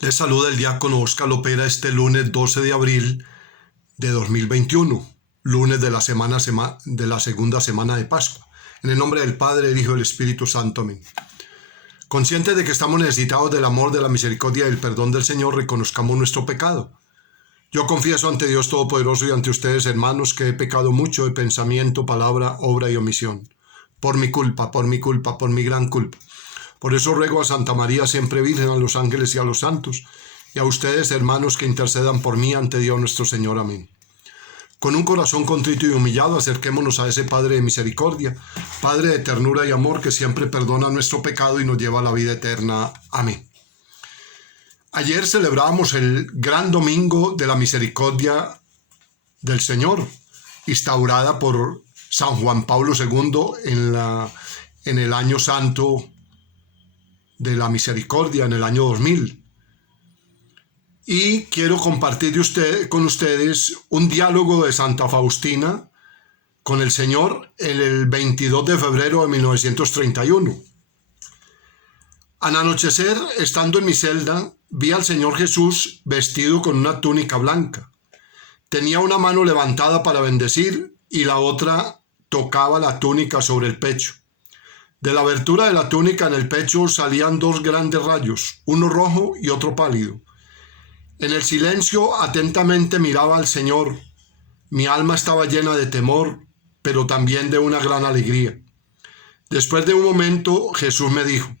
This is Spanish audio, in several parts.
Les saluda el diácono Oscar Lopera este lunes 12 de abril de 2021, lunes de la segunda semana de Pascua. En el nombre del Padre, del Hijo y del Espíritu Santo. Amén. Conscientes de que estamos necesitados del amor, de la misericordia y del perdón del Señor, reconozcamos nuestro pecado. Yo confieso ante Dios Todopoderoso y ante ustedes, hermanos, que he pecado mucho de pensamiento, palabra, obra y omisión. Por mi culpa, por mi gran culpa. Por eso ruego a Santa María, siempre Virgen, a los ángeles y a los santos, y a ustedes, hermanos, que intercedan por mí ante Dios nuestro Señor. Amén. Con un corazón contrito y humillado, acerquémonos a ese Padre de misericordia, Padre de ternura y amor, que siempre perdona nuestro pecado y nos lleva a la vida eterna. Amén. Ayer celebramos el gran domingo de la misericordia del Señor, instaurada por San Juan Pablo II en el año santo de la misericordia, en el año 2000. Y quiero compartir con ustedes un diálogo de Santa Faustina con el Señor el 22 de febrero de 1931. Al anochecer, estando en mi celda, vi al Señor Jesús vestido con una túnica blanca. Tenía una mano levantada para bendecir y la otra tocaba la túnica sobre el pecho. De la abertura de la túnica en el pecho salían dos grandes rayos, uno rojo y otro pálido. En el silencio atentamente miraba al Señor. Mi alma estaba llena de temor, pero también de una gran alegría. Después de un momento, Jesús me dijo: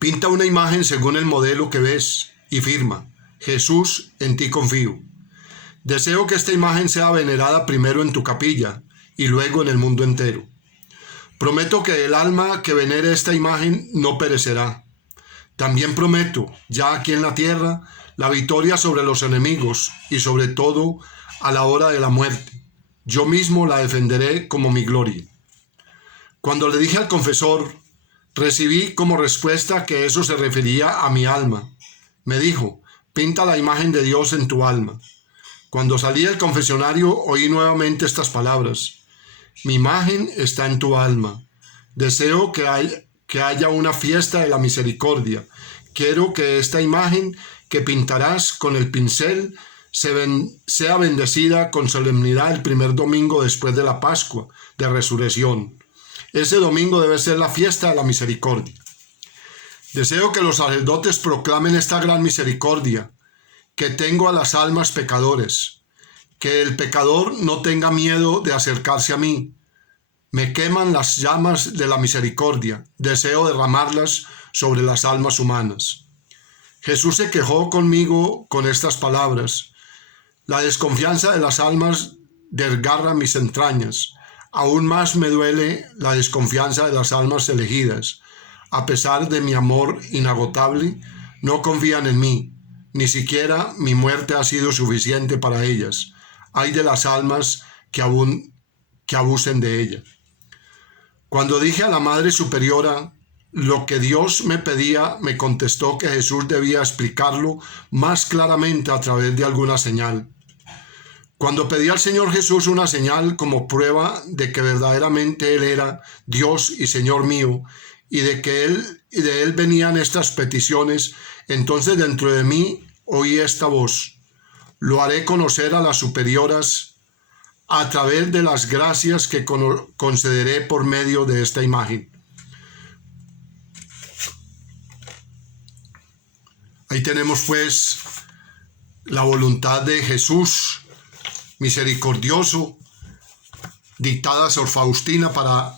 pinta una imagen según el modelo que ves y firma: Jesús, en ti confío. Deseo que esta imagen sea venerada primero en tu capilla y luego en el mundo entero. Prometo que el alma que venere esta imagen no perecerá. También prometo, ya aquí en la tierra, la victoria sobre los enemigos y sobre todo a la hora de la muerte. Yo mismo la defenderé como mi gloria. Cuando le dije al confesor, recibí como respuesta que eso se refería a mi alma. Me dijo: pinta la imagen de Dios en tu alma. Cuando salí del confesionario oí nuevamente estas palabras: mi imagen está en tu alma. Deseo que haya una fiesta de la misericordia. Quiero que esta imagen que pintarás con el pincel sea bendecida con solemnidad el primer domingo después de la Pascua de Resurrección. Ese domingo debe ser la fiesta de la misericordia. Deseo que los sacerdotes proclamen esta gran misericordia que tengo a las almas pecadores. Que el pecador no tenga miedo de acercarse a mí. Me queman las llamas de la misericordia. Deseo derramarlas sobre las almas humanas. Jesús se quejó conmigo con estas palabras: la desconfianza de las almas desgarra mis entrañas. Aún más me duele la desconfianza de las almas elegidas. A pesar de mi amor inagotable, no confían en mí. Ni siquiera mi muerte ha sido suficiente para ellas. Ay de las almas que abusen de ella. Cuando dije a la Madre Superiora lo que Dios me pedía, me contestó que Jesús debía explicarlo más claramente a través de alguna señal. Cuando pedí al Señor Jesús una señal como prueba de que verdaderamente Él era Dios y Señor mío, y de Él venían estas peticiones, entonces dentro de mí oí esta voz: lo haré conocer a las superioras a través de las gracias que concederé por medio de esta imagen. Ahí tenemos pues la voluntad de Jesús misericordioso, dictada a Sor Faustina para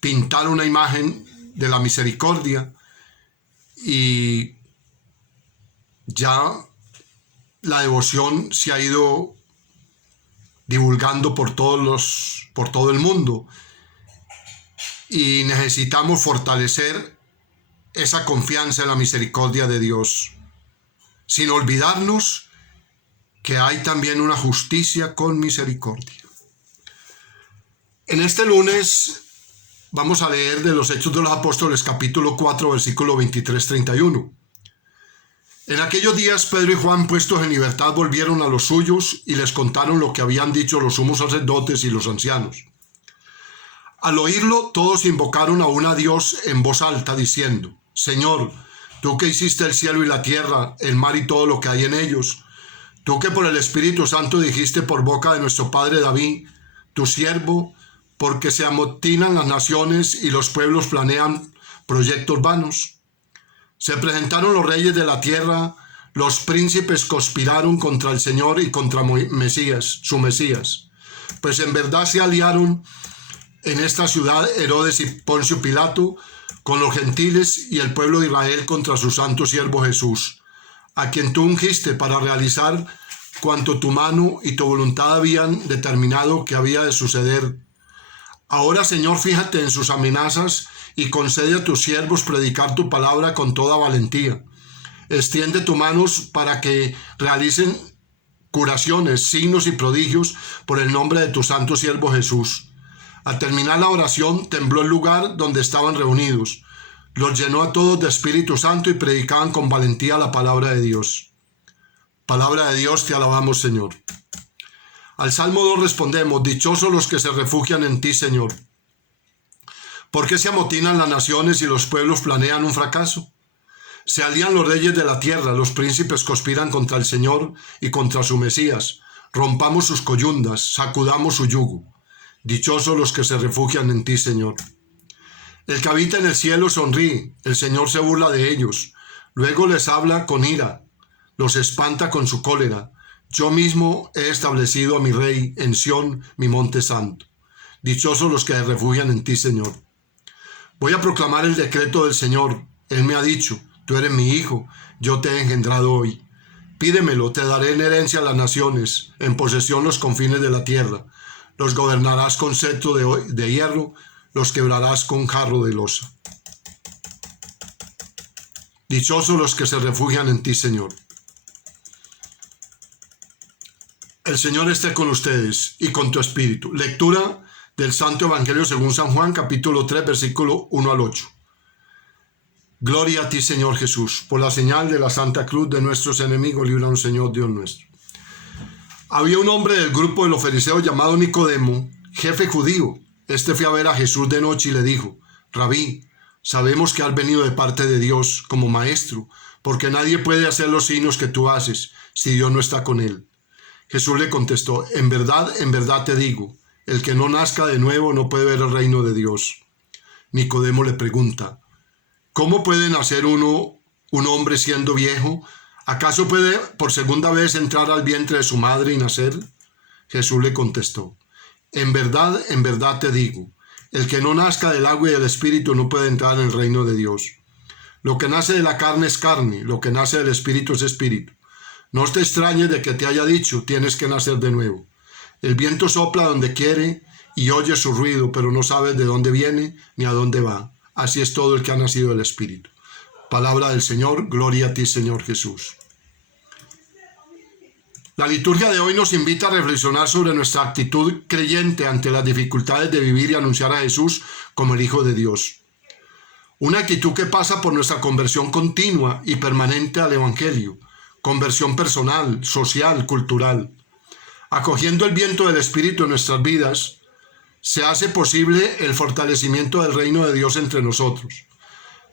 pintar una imagen de la misericordia, y ya la devoción se ha ido divulgando por todo el mundo, y necesitamos fortalecer esa confianza en la misericordia de Dios, sin olvidarnos que hay también una justicia con misericordia. En este lunes vamos a leer de los Hechos de los Apóstoles, capítulo 4, versículo 23-31. En aquellos días Pedro y Juan, puestos en libertad, volvieron a los suyos y les contaron lo que habían dicho los sumos sacerdotes y los ancianos. Al oírlo, todos invocaron aún a Dios en voz alta, diciendo: Señor, Tú que hiciste el cielo y la tierra, el mar y todo lo que hay en ellos. Tú que por el Espíritu Santo dijiste por boca de nuestro padre David, tu siervo, porque se amotinan las naciones y los pueblos planean proyectos vanos. Se presentaron los reyes de la tierra, los príncipes conspiraron contra el Señor y contra Mesías, su Mesías. Pues en verdad se aliaron en esta ciudad Herodes y Poncio Pilato con los gentiles y el pueblo de Israel contra su santo siervo Jesús, a quien tú ungiste para realizar cuanto tu mano y tu voluntad habían determinado que había de suceder. Ahora, Señor, fíjate en sus amenazas y concede a tus siervos predicar tu palabra con toda valentía. Extiende tus manos para que realicen curaciones, signos y prodigios por el nombre de tu santo siervo Jesús. Al terminar la oración, tembló el lugar donde estaban reunidos. Los llenó a todos de Espíritu Santo y predicaban con valentía la palabra de Dios. Palabra de Dios, te alabamos, Señor. Al Salmo 2 respondemos: dichosos los que se refugian en ti, Señor. ¿Por qué se amotinan las naciones y los pueblos planean un fracaso? Se alían los reyes de la tierra, los príncipes conspiran contra el Señor y contra su Mesías. Rompamos sus coyundas, sacudamos su yugo. Dichosos los que se refugian en ti, Señor. El que habita en el cielo sonríe, el Señor se burla de ellos. Luego les habla con ira, los espanta con su cólera. Yo mismo he establecido a mi rey en Sión, mi monte santo. Dichosos los que se refugian en ti, Señor. Voy a proclamar el decreto del Señor. Él me ha dicho: tú eres mi hijo, yo te he engendrado hoy. Pídemelo, te daré en herencia a las naciones, en posesión los confines de la tierra. Los gobernarás con cetro de hierro, los quebrarás con jarro de loza. Dichosos los que se refugian en ti, Señor. El Señor esté con ustedes y con tu espíritu. Lectura del Santo Evangelio según San Juan, capítulo 3, versículo 1 al 8. Gloria a ti, Señor Jesús. Por la señal de la Santa Cruz de nuestros enemigos, líbranos, Señor Dios nuestro. Había un hombre del grupo de los fariseos llamado Nicodemo, jefe judío. Este fue a ver a Jesús de noche y le dijo: Rabí, sabemos que has venido de parte de Dios como maestro, porque nadie puede hacer los signos que tú haces si Dios no está con él. Jesús le contestó: en verdad te digo, el que no nazca de nuevo no puede ver el reino de Dios. Nicodemo le pregunta: ¿cómo puede nacer un hombre siendo viejo? ¿Acaso puede por segunda vez entrar al vientre de su madre y nacer? Jesús le contestó: en verdad te digo, el que no nazca del agua y del espíritu no puede entrar en el reino de Dios. Lo que nace de la carne es carne, lo que nace del espíritu es espíritu. No te extrañes de que te haya dicho: tienes que nacer de nuevo. El viento sopla donde quiere y oyes su ruido, pero no sabes de dónde viene ni a dónde va. Así es todo el que ha nacido del Espíritu. Palabra del Señor, gloria a ti, Señor Jesús. La liturgia de hoy nos invita a reflexionar sobre nuestra actitud creyente ante las dificultades de vivir y anunciar a Jesús como el Hijo de Dios. Una actitud que pasa por nuestra conversión continua y permanente al Evangelio, conversión personal, social, cultural. Acogiendo el viento del Espíritu en nuestras vidas, se hace posible el fortalecimiento del reino de Dios entre nosotros.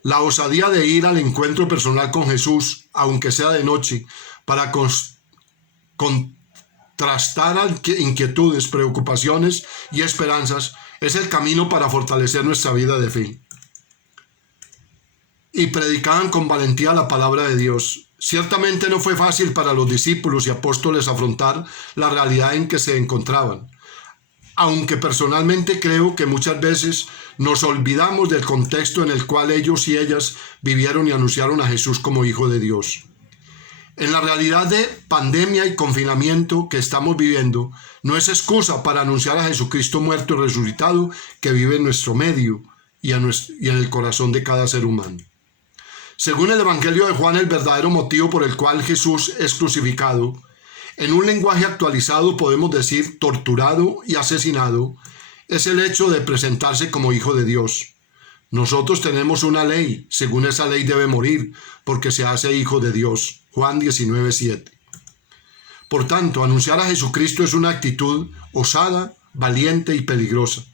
La osadía de ir al encuentro personal con Jesús, aunque sea de noche, para contrastar inquietudes, preocupaciones y esperanzas, es el camino para fortalecer nuestra vida de fe. Y predicaban con valentía la palabra de Dios. Ciertamente no fue fácil para los discípulos y apóstoles afrontar la realidad en que se encontraban. Aunque personalmente creo que muchas veces nos olvidamos del contexto en el cual ellos y ellas vivieron y anunciaron a Jesús como Hijo de Dios. En la realidad de pandemia y confinamiento que estamos viviendo, no es excusa para anunciar a Jesucristo muerto y resucitado que vive en nuestro medio y en el corazón de cada ser humano. Según el Evangelio de Juan, el verdadero motivo por el cual Jesús es crucificado, en un lenguaje actualizado podemos decir torturado y asesinado, es el hecho de presentarse como Hijo de Dios. Nosotros tenemos una ley, según esa ley debe morir, porque se hace Hijo de Dios. Juan 19:7. Por tanto, anunciar a Jesucristo es una actitud osada, valiente y peligrosa.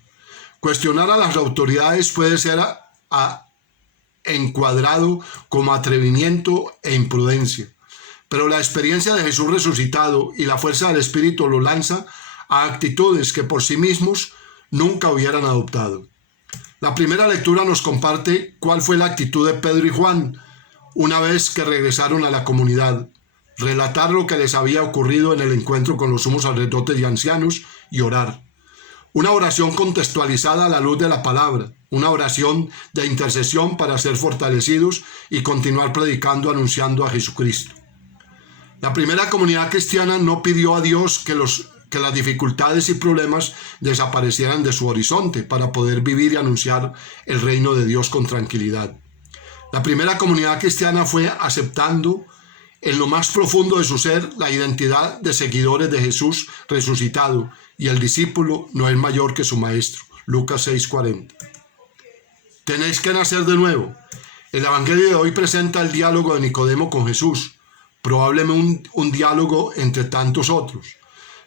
Cuestionar a las autoridades puede ser encuadrado como atrevimiento e imprudencia. Pero la experiencia de Jesús resucitado y la fuerza del Espíritu lo lanza a actitudes que por sí mismos nunca hubieran adoptado. La primera lectura nos comparte cuál fue la actitud de Pedro y Juan una vez que regresaron a la comunidad, relatar lo que les había ocurrido en el encuentro con los sumos sacerdotes y ancianos y orar. Una oración contextualizada a la luz de la palabra, una oración de intercesión para ser fortalecidos y continuar predicando, anunciando a Jesucristo. La primera comunidad cristiana no pidió a Dios que las dificultades y problemas desaparecieran de su horizonte para poder vivir y anunciar el reino de Dios con tranquilidad. La primera comunidad cristiana fue aceptando en lo más profundo de su ser la identidad de seguidores de Jesús resucitado, y el discípulo no es mayor que su maestro. Lucas 6:40. Tenéis que nacer de nuevo. El Evangelio de hoy presenta el diálogo de Nicodemo con Jesús, probablemente un diálogo entre tantos otros.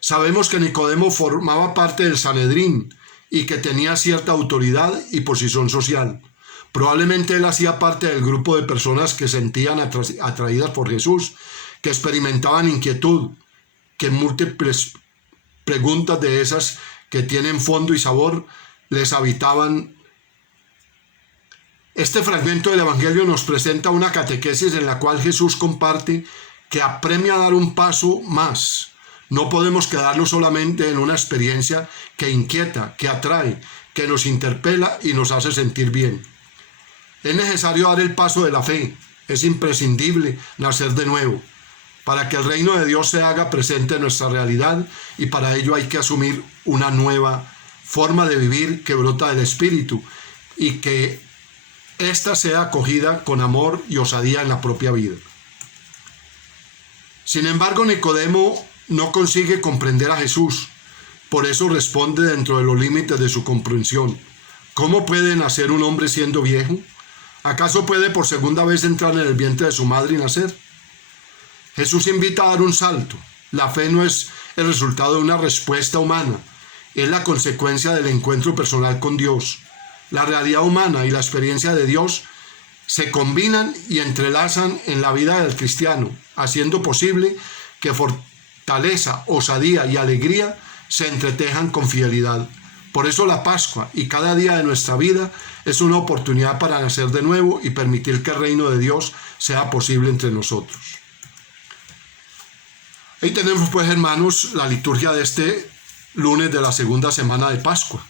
Sabemos que Nicodemo formaba parte del Sanedrín y que tenía cierta autoridad y posición social. Probablemente él hacía parte del grupo de personas que sentían atraídas por Jesús, que experimentaban inquietud, que múltiples preguntas de esas que tienen fondo y sabor les habitaban. Este fragmento del Evangelio nos presenta una catequesis en la cual Jesús comparte que apremia a dar un paso más. No podemos quedarnos solamente en una experiencia que inquieta, que atrae, que nos interpela y nos hace sentir bien. Es necesario dar el paso de la fe. Es imprescindible nacer de nuevo para que el reino de Dios se haga presente en nuestra realidad, y para ello hay que asumir una nueva forma de vivir que brota del Espíritu y que ésta sea acogida con amor y osadía en la propia vida. Sin embargo, Nicodemo no consigue comprender a Jesús. Por eso responde dentro de los límites de su comprensión. ¿Cómo puede nacer un hombre siendo viejo? ¿Acaso puede por segunda vez entrar en el vientre de su madre y nacer? Jesús invita a dar un salto. La fe no es el resultado de una respuesta humana, es la consecuencia del encuentro personal con Dios. La realidad humana y la experiencia de Dios se combinan y entrelazan en la vida del cristiano, haciendo posible que fortaleza, osadía y alegría se entretejan con fidelidad. Por eso la Pascua y cada día de nuestra vida es una oportunidad para nacer de nuevo y permitir que el reino de Dios sea posible entre nosotros. Ahí tenemos, pues, hermanos, la liturgia de este lunes de la segunda semana de Pascua,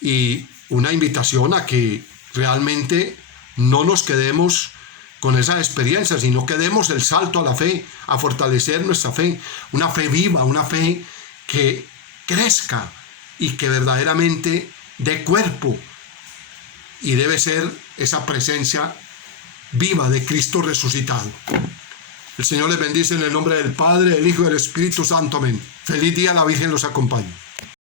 y una invitación a que realmente no nos quedemos con esa experiencia, sino que demos el salto a la fe, a fortalecer nuestra fe, una fe viva, una fe que crezca y que verdaderamente dé cuerpo, y debe ser esa presencia viva de Cristo resucitado. El Señor les bendice en el nombre del Padre, del Hijo y del Espíritu Santo. Amén. Feliz día, la Virgen los acompañe.